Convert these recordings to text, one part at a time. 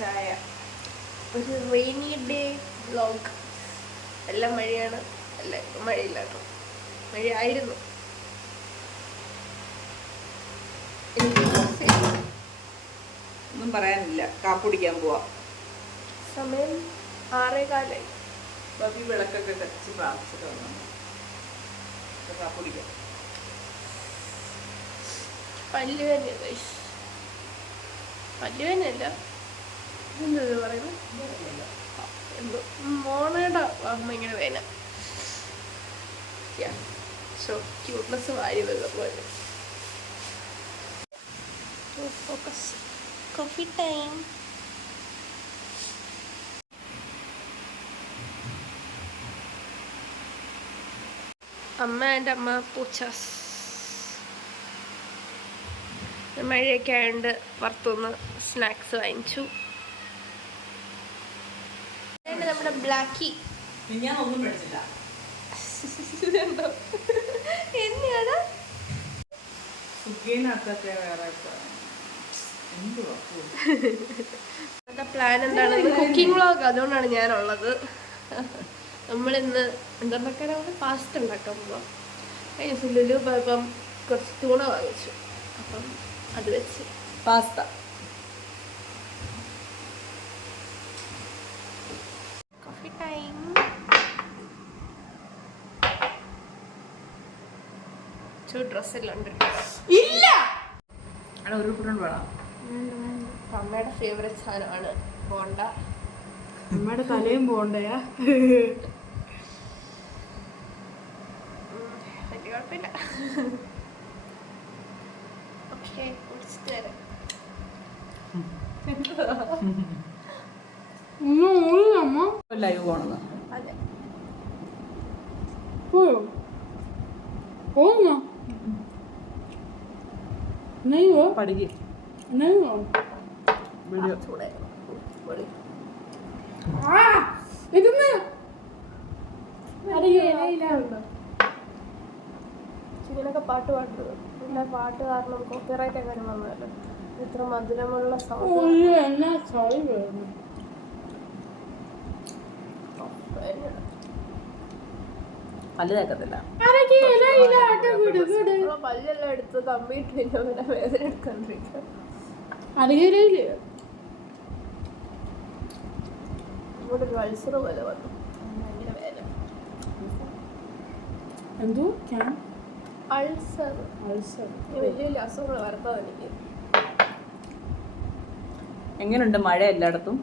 ചായ. ഒരു rainy day vlog എല്ലാം മഴയാണ്. അല്ല മഴയില്ലാട്ടോ മഴയില്ല കേട്ടോ. മഴയായിരുന്നു. ഒന്നും പറയാനില്ല. കാപ്പുടിക്കാൻ പോവാം. സമയം ആറേ കാലായി. ബബി വിളക്കൊക്കെ കത്തിച്ച് പ്രാർത്ഥിച്ചിട്ട് വന്നു കാപ്പുടിക്കാം പല്ലുവേന പല്ലുവേനല്ല എന്താ പറയുന്നത് എന്തോ മോണയുടെ അമ്മ ഇങ്ങനെ വേന. സോ ക്യൂട്ട്നെസ് വാരി പോലെ. ഫോക്കസ് കോഫി ടൈം അമ്മ എന്റെ അമ്മ പൂച്ചാസ്. മഴയൊക്കെ ആയതുകൊണ്ട് പുറത്തുനിന്ന് സ്നാക്സ് വാങ്ങിച്ചു ഇതാണ് നമ്മുടെ ബ്ലാക്കി. ഞാൻ ഒന്നും പഠിച്ചില്ല. എന്നെയാണ് സുഖീനകത്തൊക്കെ വേറെ പ്ലാൻ എന്താണ്? കുക്കിംഗ് വ്ളോഗ് അതുകൊണ്ടാണ് ഞാനുള്ളത്. നമ്മളിന്ന് എന്താണ്ടാക്കാനാണ് പാസ്റ്റ് ഉണ്ടാക്കാൻ പോവാം. കഴിഞ്ഞ സുല്ലുലു പോയപ്പം കുറച്ച് തൂണ വാങ്ങിച്ചു. അപ്പം അത് വെച്ച്. പാസ്ത കോഫി ടൈം ഡ്രസ്സെല്ലാം ഉണ്ട് ഇല്ല! അവിടെ ഒരു കുട്ടുണ്ട് വേണം. അമ്മയുടെ ഫേവറേറ്റ് സാധനമാണ് ബോണ്ട. അമ്മയുടെ തലയും ബോണ്ടയാ. വലിയ കുഴപ്പമില്ല. ഓക്കെ കുടിച്ചിട്ട് തരാം ലൈവ് പോണെന്ന് അതെ പോയോ പോന്നോ നെയ്യോ പഠിക്ക് നെയ്യോ വീഡിയോ ചൂടായിരുന്നു പൊളി ആ ഇതൊന്ന് അറിയോ ഇലയിലുണ്ടോ ചിലനൊക്കെ പാട്ട് പാട്ടു പിന്നെ പാട്ട് കാരണം കോപ്പിറൈറ്റ് ഒക്കെ വന്നതല്ലോ ഇത്ര മധുരമുള്ള സൗണ്ട് എന്നാ സോറി പല്ല് തേക്കത്തില്ല. പല്ലെല്ലാം എടുത്ത് വേദന എടുക്കാണ്ടിരിക്കുക അരകരയിൽ ഇവിടെ ഒരു അൾസർ പോലെ വന്നു. ഭയങ്കര വേദന. എന്തോ? ക്യാൻ അൾസർ അൾസർ വലിയ വലിയ അസുഖങ്ങൾ വരത്തോ എനിക്ക്. എങ്ങനെയുണ്ട് മഴ എല്ലായിടത്തും?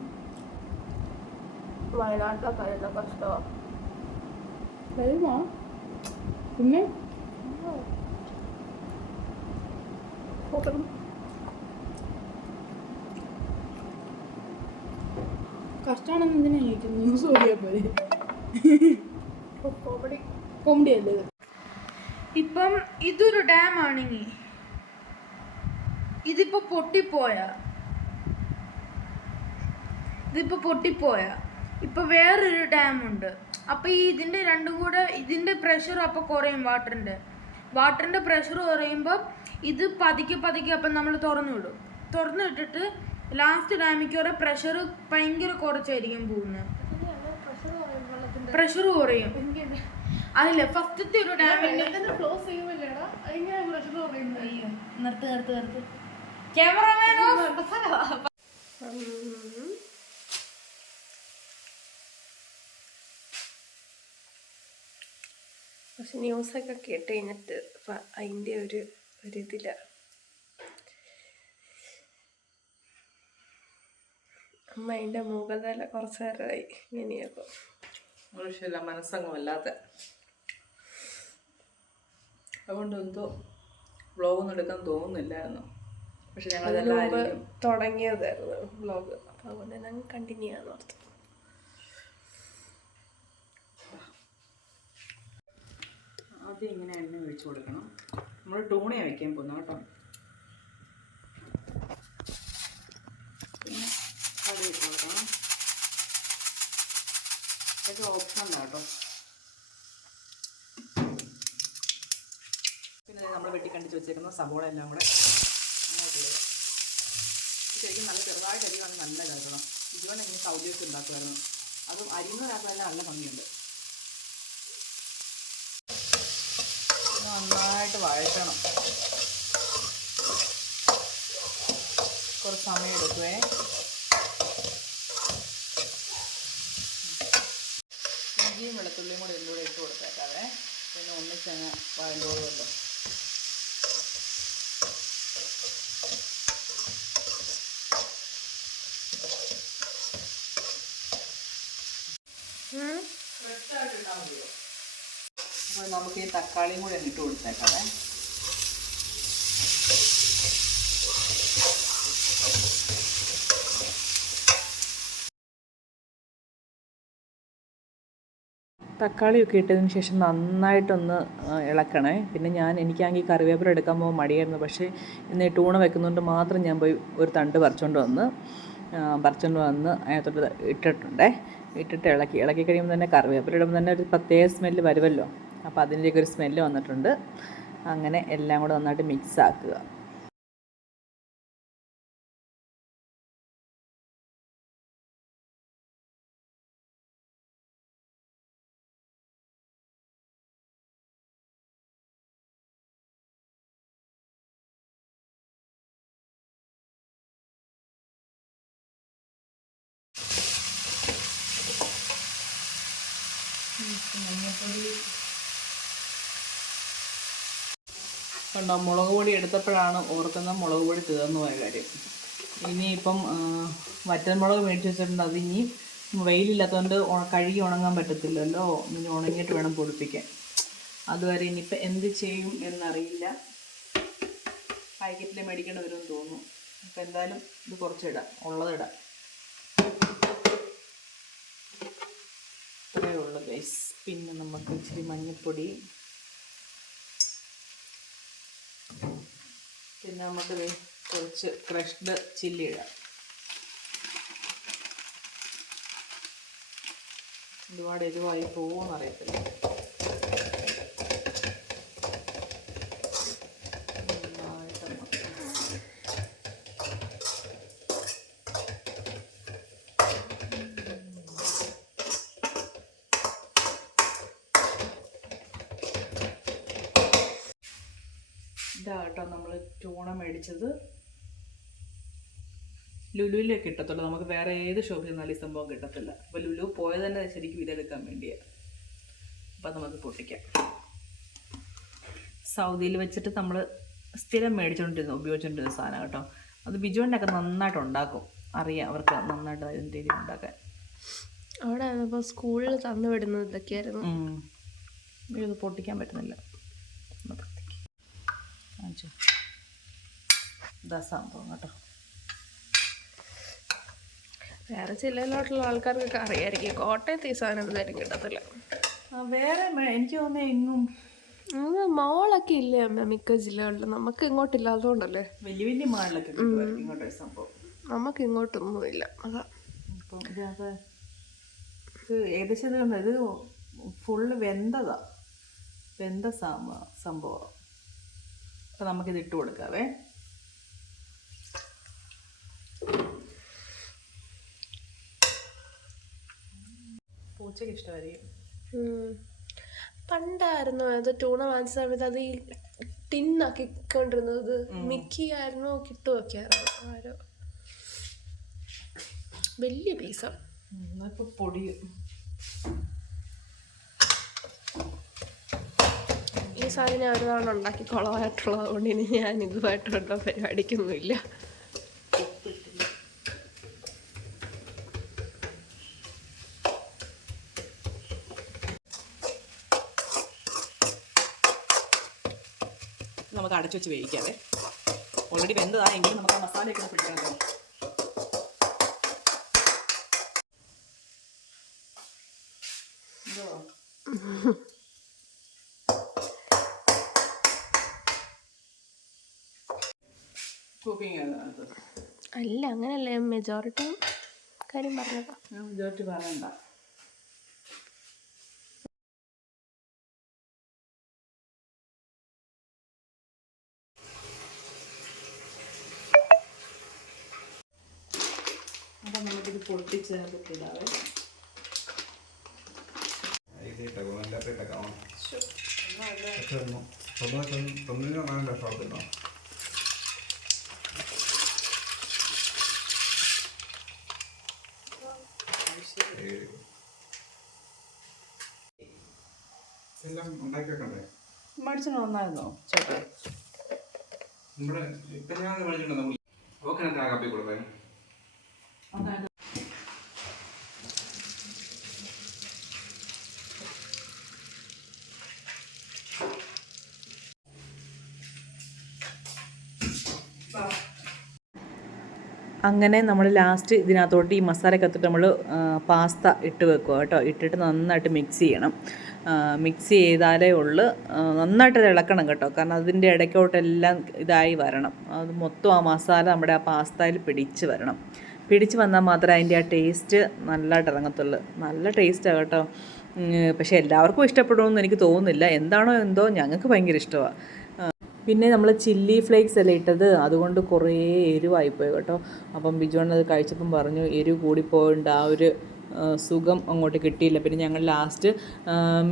വയനാട്ടിലൊക്കെ നല്ല കഷ്ടമാണ് വരുമോ പിന്നെ? കഷ്ടാണെന്ന് എന്തിനാ ചോദിക്കുന്നത്? ന്യൂസ് നോക്കിയാ പോലെ കോമഡി കോമഡി അല്ലേ? ഇപ്പം ഇതൊരു ഡാം ആണെങ്കിൽ ഇതിപ്പോ പൊട്ടിപ്പോയ. ഇതിപ്പോ പൊട്ടിപ്പോയ. ഇപ്പൊ വേറൊരു ഡാം ഉണ്ട്. അപ്പൊ ഈ ഇതിന്റെ രണ്ടും കൂടെ ഇതിന്റെ പ്രഷർ അപ്പൊ കുറയും വാട്ടറിന്റെ വാട്ടറിന്റെ പ്രഷർ കുറയുമ്പോൾ ഇത് പതുക്കെ പതുക്കെ അപ്പം നമ്മൾ തുറന്നു വിടും. തുറന്നു വിട്ടിട്ട് ലാസ്റ്റ് ഡാമിക്ക് വരെ പ്രഷർ ഭയങ്കര കുറച്ചായിരിക്കും പോകുന്നത്. പ്രഷർ കുറയും. അതില്ല ഫസ്റ്റത്തെ ഒരു ഡാമിന്റെ ക്ലോസ് ചെയ്യുമല്ലേടാ പക്ഷെ ന്യൂസൊക്കെ കേട്ട് കഴിഞ്ഞിട്ട് അതിന്റെ ഒരു ഒരു ഇതില്ല അമ്മ അതിന്റെ മുഖതല കുറച്ച് നേരമായി ഇങ്ങനെയാക്കും ആവശ്യമില്ല മനസ്സങ്ങും അല്ലാത്ത അതുകൊണ്ട് എന്തോ വ്ളോഗൊന്നും എടുക്കാൻ തോന്നുന്നില്ലായിരുന്നു. പക്ഷെ ഞങ്ങൾ തുടങ്ങിയതായിരുന്നു വ്ലോഗ്. അപ്പം അതുകൊണ്ട് ഞങ്ങൾ കണ്ടിന്യൂ ചെയ്യാന്ന് ഓർത്തു. ആദ്യം ഇങ്ങനെ എണ്ണ ഒഴിച്ചു കൊടുക്കണം. നമ്മൾ ടൂണയാണ് വയ്ക്കാൻ പോകുന്നത് കേട്ടോ. പിന്നെ കടി ഇട്ട് കൊടുക്കണം. ഇതൊക്കെ ഓപ്ഷൻ കേട്ടോ. പിന്നെ നമ്മൾ വെട്ടി കണ്ടിച്ച് വെച്ചേക്കുന്ന സവോള എല്ലാം കൂടെ അങ്ങോട്ട് ശരിക്കും നല്ല ചെറുതായിട്ട് അരിയാണ് നല്ല ഇതാക്കണം. ഇതുകൊണ്ട് ഇങ്ങനെ സൗകര്യമൊക്കെ ഉണ്ടാക്കുമായിരുന്നു അതും അരിയുന്ന ഒരാൾക്ക് തന്നെ നല്ല ഭംഗിയുണ്ട്. നന്നായിട്ട് വഴറ്റണം. കുറച്ച് സമയം എടുക്കുവേ. ഇഞ്ചിയും വെളുത്തുള്ളിയും കൂടി ഇതിലൂടെ ഇട്ട് കൊടുത്തേക്കാവേ പിന്നെ ഒന്നിച്ചങ്ങ് വഴണ്ടോളുമല്ലോ അപ്പോൾ നമുക്ക് ഈ തക്കാളിയും കൂടി ഇട്ട് കൊടുത്തേക്കാവേ. തക്കാളിയൊക്കെ ഇട്ടതിന് ശേഷം നന്നായിട്ടൊന്ന് ഇളക്കണേ. പിന്നെ ഞാൻ എനിക്കാണെങ്കിൽ കറിവേപ്പില എടുക്കാൻ പോകാൻ മടിയായിരുന്നു. പക്ഷേ ഇന്ന് ടൂണ വെക്കുന്നതുകൊണ്ട് മാത്രം ഞാൻ പോയി ഒരു തണ്ട് പറിച്ചുകൊണ്ട് വന്ന് പറിച്ചുകൊണ്ട് വന്ന് അതിനകത്തോട്ട് ഇട്ടിട്ടുണ്ടേ. ഇട്ടിട്ട് ഇളക്കി. ഇളക്കി കഴിയുമ്പോൾ തന്നെ കറിവേപ്പില ഇടുമ്പോൾ തന്നെ ഒരു പ്രത്യേക സ്മെല്ല് വരുമല്ലോ. അപ്പോൾ അതിന്റെയൊക്കെ ഒരു സ്മെല്ല് വന്നിട്ടുണ്ട്. അങ്ങനെ എല്ലാം കൂടെ നന്നായിട്ട് മിക്സ് ആക്കുക. കണ്ടോ മുളക് പൊടി എടുത്തപ്പോഴാണ് ഓർക്കുന്ന മുളക് പൊടി തീർന്നു പോയ കാര്യം. ഇനിയിപ്പം വറ്റൻമുളക് മേടിച്ച് വെച്ചിട്ടുണ്ട്. അത് ഇനി വെയിലില്ലാത്തതുകൊണ്ട് കഴുകി ഉണങ്ങാൻ പറ്റത്തില്ലല്ലോ. ഇനി ഉണങ്ങിയിട്ട് വേണം പൊടിപ്പിക്കാൻ. അതുവരെ ഇനിയിപ്പോൾ എന്ത് ചെയ്യും എന്നറിയില്ല. പാക്കറ്റിൽ മേടിക്കേണ്ടി വരുമെന്ന് തോന്നുന്നു. അപ്പോൾ എന്തായാലും ഇത് കുറച്ചിടാം. ഉള്ളതിടാം. ഇത്രയേ ഉള്ളൂ ഗൈസ് പിന്നെ നമുക്ക് ഇച്ചിരി മഞ്ഞൾപ്പൊടി പിന്നെ നമുക്ക് കുറച്ച് ക്രഷ്ഡ് ചില്ലി ഇടാം. ഒരുപാട് എരിവായി പോകുമെന്ന് അറിയത്തില്ല നന്നായിട്ടൊന്ന് ഇതാ കേട്ടോ നമ്മൾ ടൂണ മേടിച്ചത് ലുലുവിലേ കിട്ടത്തുള്ളൂ നമുക്ക് വേറെ ഏത് ഷോപ്പിൽ നിന്നാലും ഈ സംഭവം കിട്ടത്തില്ല. അപ്പോൾ ലുലു പോയത് തന്നെ ശരിക്കും ഇതെടുക്കാൻ വേണ്ടിയാണ് അപ്പം നമുക്ക് പൊട്ടിക്കാം. സൗദിയിൽ വെച്ചിട്ട് നമ്മൾ സ്ഥിരം മേടിച്ചുകൊണ്ടിരുന്നു ഉപയോഗിച്ചുകൊണ്ടിരുന്ന സാധനം കേട്ടോ. അത് ബിജുവിന്റെയൊക്കെ നന്നായിട്ട് ഉണ്ടാക്കും. അറിയാം അവർക്ക് നന്നായിട്ട് അതിന്റെ രീതി ഉണ്ടാക്കാൻ. അവിടെ സ്കൂളിൽ തന്നു വിടുന്നത് ഇതൊക്കെയായിരുന്നു. ഇത് പൊട്ടിക്കാൻ പറ്റുന്നില്ല. കാണിച്ചോ. ഇതാ സംഭവം കേട്ടോ. വേറെ ജില്ലയിലോട്ടുള്ള ആൾക്കാർക്കൊക്കെ അറിയായിരിക്കും. കോട്ടയത്ത് ഈ സാധനം എന്തായാലും കിട്ടത്തില്ല. വേറെ എനിക്ക് തോന്നുന്നു എങ്ങും. അത് മോളൊക്കെ ഇല്ലേ അമ്മ? മിക്ക ജില്ലകളിലും. നമുക്ക് ഇങ്ങോട്ടില്ലാത്തതുകൊണ്ടല്ലേ വലിയ വലിയ മാളിലൊക്കെ ഇങ്ങോട്ടൊരു സംഭവം. നമുക്ക് അതാ. അപ്പം ഇതിനകത്ത് ഇത് ഏകദേശം ഇത് ഫുള്ള് വെന്തതാ. വെന്ത സംഭവം. അപ്പം നമുക്കിത് ഇട്ട് കൊടുക്കാവേ. പൂച്ചയ്ക്ക് ഇഷ്ടമായിരിക്കും. പണ്ടായിരുന്നു അത് ടൂണ വാങ്ങിച്ച സമയത്ത് അത് ഈ ടിന്നാക്കിക്കൊണ്ടിരുന്നത്. മിക്കി ആയിരുന്നു കിട്ടുമൊക്കെ ആയിരുന്നു ആരോ. വലിയ പീസാണ് ഇന്നിപ്പോൾ ഈ സാധനം ഒരു തവണ ഉണ്ടാക്കി കുളമായിട്ടുള്ളത് കൊണ്ട് ഇനി ഞാൻ ഇതുമായിട്ടുള്ള പരിപാടിക്കൊന്നുമില്ല. നമുക്ക് അടച്ചു വെച്ച് വേവിക്കാവേ. ഓൾറെഡി വെന്തതായെങ്കിലും നമുക്ക് ആ മസാലയൊക്കെ ഒന്ന് പിടിക്കണമല്ലോ ഇതോ കുക്കിംഗ് അത് അല്ല അങ്ങനല്ലേ മെജോറിറ്റി കാര്യം പറഞ്ഞതാ. വിചാരിച്ച് പറയണ്ട. ഇത് പൊട്ടിച്ച് ഇടാവേ. തൊണ്ണൂറ് നാല് ലക്ഷം ആവത്തില്ല എല്ലാം ഉണ്ടാക്കി വെക്കണ്ടേ നന്നായിരുന്നോ ചേട്ടാ നമ്മുടെ ഇപ്പം ഞാൻ വിളിച്ചിട്ടുണ്ട് നമ്മൾ ഓക്കെ ഞാൻ കാപ്പി കൊടുത്തേ അങ്ങനെ നമ്മൾ ലാസ്റ്റ് ഇതിനകത്തോട്ട് ഈ മസാലക്കകത്തിട്ട് നമ്മൾ പാസ്ത ഇട്ട് വെക്കുക കേട്ടോ. ഇട്ടിട്ട് നന്നായിട്ട് മിക്സ് ചെയ്യണം. മിക്സ് ചെയ്താലേ ഉള്ളു നന്നായിട്ട് ഇളക്കണം കേട്ടോ. കാരണം അതിന്റെ ഇടയ്ക്കോട്ടെല്ലാം ഇതായി വരണം. അത് മൊത്തം ആ മസാല നമ്മുടെ ആ പാസ്തയിൽ പിടിച്ച് വരണം. പിടിച്ച് വന്നാൽ മാത്രമേ അതിന്റെ ആ ടേസ്റ്റ് നല്ലതായിട്ട് ഇറങ്ങത്തുള്ളൂ. നല്ല ടേസ്റ്റാണ് കേട്ടോ. പക്ഷേ എല്ലാവർക്കും ഇഷ്ടപ്പെടുമെന്ന് എനിക്ക് തോന്നുന്നില്ല. എന്താണോ എന്തോ ഞങ്ങൾക്ക് ഭയങ്കര ഇഷ്ടമാണ്. പിന്നെ നമ്മൾ ചില്ലി ഫ്ലേക്സ് അല്ലേ ഇട്ടത്? അതുകൊണ്ട് കുറേ എരിവായിപ്പോയി കേട്ടോ. അപ്പം ബിജോൺ അത് കഴിച്ചപ്പം പറഞ്ഞു എരിവ് കൂടിപ്പോയിട്ടുണ്ട് ആ ഒരു സുഖം അങ്ങോട്ട് കിട്ടിയില്ല. പിന്നെ ഞങ്ങൾ ലാസ്റ്റ്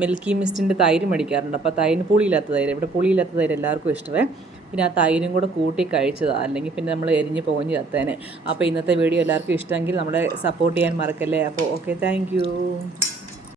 മിൽക്കി മിസ്റ്റിന്റെ തൈര് മേടിക്കാറുണ്ട്. അപ്പോൾ തൈരിന് പുളിയില്ലാത്ത തൈര്. ഇവിടെ പുളിയില്ലാത്ത തൈര് എല്ലാവർക്കും ഇഷ്ടമേ പിന്നെ ആ തൈരും കൂടെ കൂട്ടി കഴിച്ചതാണ് അല്ലെങ്കിൽ പിന്നെ നമ്മൾ എരിഞ്ഞ് പോകഞ്ഞ് ചത്തേനെ അപ്പോൾ ഇന്നത്തെ വീഡിയോ എല്ലാവർക്കും ഇഷ്ടമെങ്കിൽ നമ്മളെ സപ്പോർട്ട് ചെയ്യാൻ മറക്കല്ലേ. അപ്പോൾ ഓക്കെ താങ്ക്